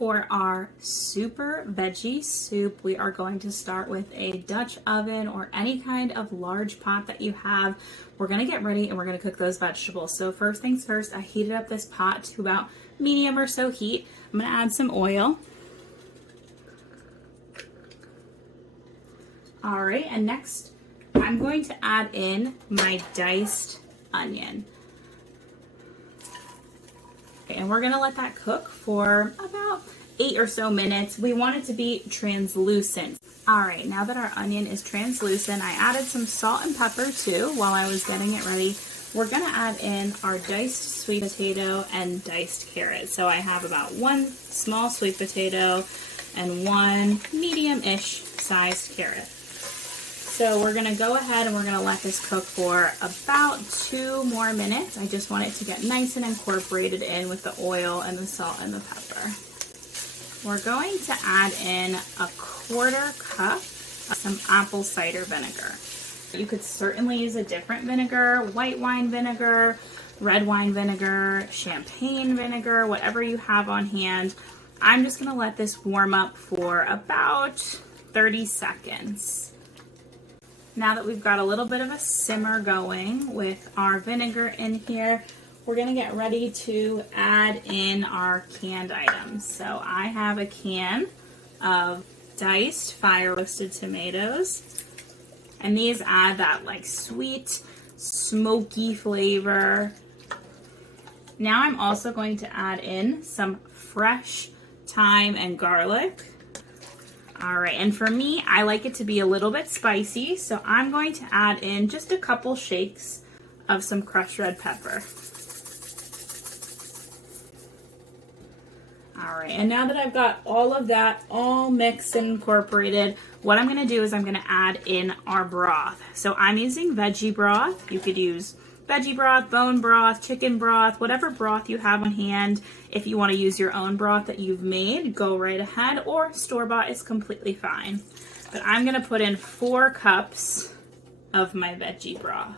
For our super veggie soup, we are going to start with a Dutch oven or any kind of large pot that you have. We're going to get ready and we're going to cook those vegetables. So first things first, I heated up this pot to about medium or so heat. I'm going to add some oil. All right, and next I'm going to add in my diced onion. And we're gonna let that cook for about 8 or so minutes. We want it to be translucent. All right, now that our onion is translucent, I added some salt and pepper too while I was getting it ready. We're gonna add in our diced sweet potato and diced carrot. So I have about 1 small sweet potato and 1 medium-ish sized carrot. So we're gonna go ahead and we're gonna let this cook for about 2 more minutes. I just want it to get nice and incorporated in with the oil and the salt and the pepper. We're going to add in a 1/4 cup of some apple cider vinegar. You could certainly use a different vinegar, white wine vinegar, red wine vinegar, champagne vinegar, whatever you have on hand. I'm just gonna let this warm up for about 30 seconds. Now that we've got a little bit of a simmer going with our vinegar in here, we're gonna get ready to add in our canned items. So I have a can of diced fire roasted tomatoes, and these add that like sweet, smoky flavor. Now I'm also going to add in some fresh thyme and garlic. All right, and for me, I like it to be a little bit spicy, so I'm going to add in just a couple shakes of some crushed red pepper. All right, and now that I've got all of that all mixed and incorporated, what I'm gonna do is I'm gonna add in our broth. So I'm using veggie broth. You could use veggie broth, bone broth, chicken broth, whatever broth you have on hand. If you want to use your own broth that you've made, go right ahead, or store-bought is completely fine. But I'm going to put in 4 cups of my veggie broth.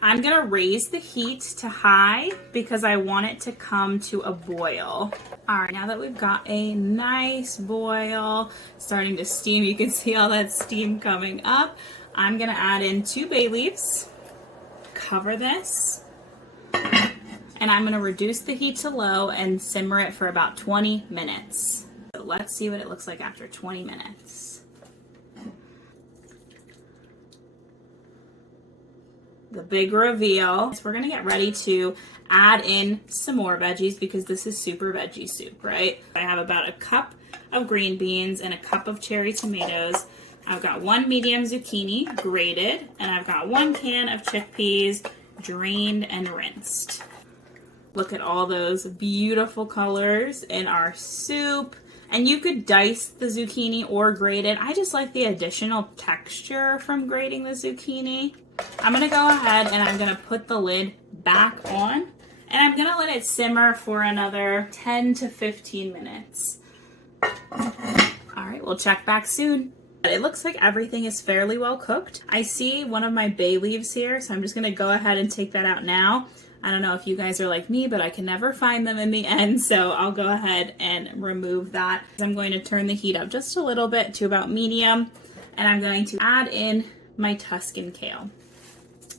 I'm going to raise the heat to high because I want it to come to a boil. All right, now that we've got a nice boil starting to steam, you can see all that steam coming up. I'm going to add in 2 bay leaves, cover this, and I'm going to reduce the heat to low and simmer it for about 20 minutes. So let's see what it looks like after 20 minutes. The big reveal. So we're gonna get ready to add in some more veggies because this is super veggie soup, right? I have about a cup of green beans and a cup of cherry tomatoes. I've got 1 medium zucchini grated, and I've got 1 can of chickpeas drained and rinsed. Look at all those beautiful colors in our soup. And you could dice the zucchini or grate it. I just like the additional texture from grating the zucchini. I'm gonna go ahead and I'm gonna put the lid back on, and I'm gonna let it simmer for another 10 to 15 minutes. All right, we'll check back soon. It looks like everything is fairly well cooked. I see one of my bay leaves here, so I'm just gonna go ahead and take that out now. I don't know if you guys are like me, but I can never find them in the end, so I'll go ahead and remove that. I'm going to turn the heat up just a little bit to about medium, and I'm going to add in my Tuscan kale.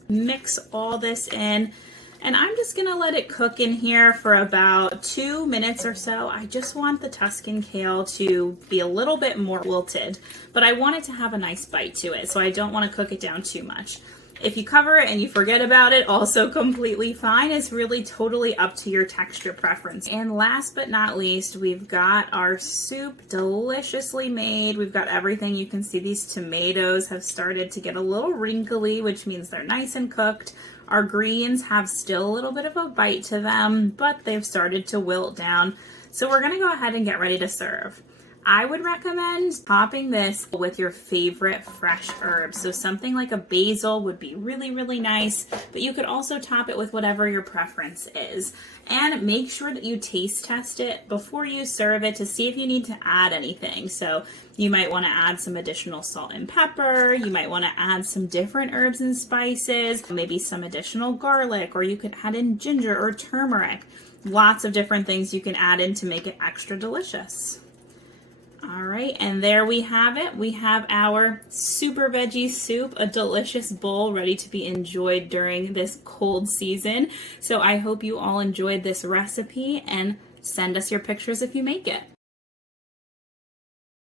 Mix all this in, and I'm just gonna let it cook in here for about 2 minutes or so. I just want the Tuscan kale to be a little bit more wilted, but I want it to have a nice bite to it, so I don't want to cook it down too much. If you cover it and you forget about it, also completely fine. It's really totally up to your texture preference. And last but not least, we've got our soup deliciously made. We've got everything. You can see these tomatoes have started to get a little wrinkly, which means they're nice and cooked. Our greens have still a little bit of a bite to them, but they've started to wilt down. So we're gonna go ahead and get ready to serve. I would recommend topping this with your favorite fresh herbs. So something like a basil would be really, really nice, but you could also top it with whatever your preference is. And make sure that you taste test it before you serve it to see if you need to add anything. So you might want to add some additional salt and pepper. You might want to add some different herbs and spices, maybe some additional garlic, or you could add in ginger or turmeric. Lots of different things you can add in to make it extra delicious. All right, and there we have it. We have our super veggie soup, a delicious bowl ready to be enjoyed during this cold season. So I hope you all enjoyed this recipe and send us your pictures if you make it.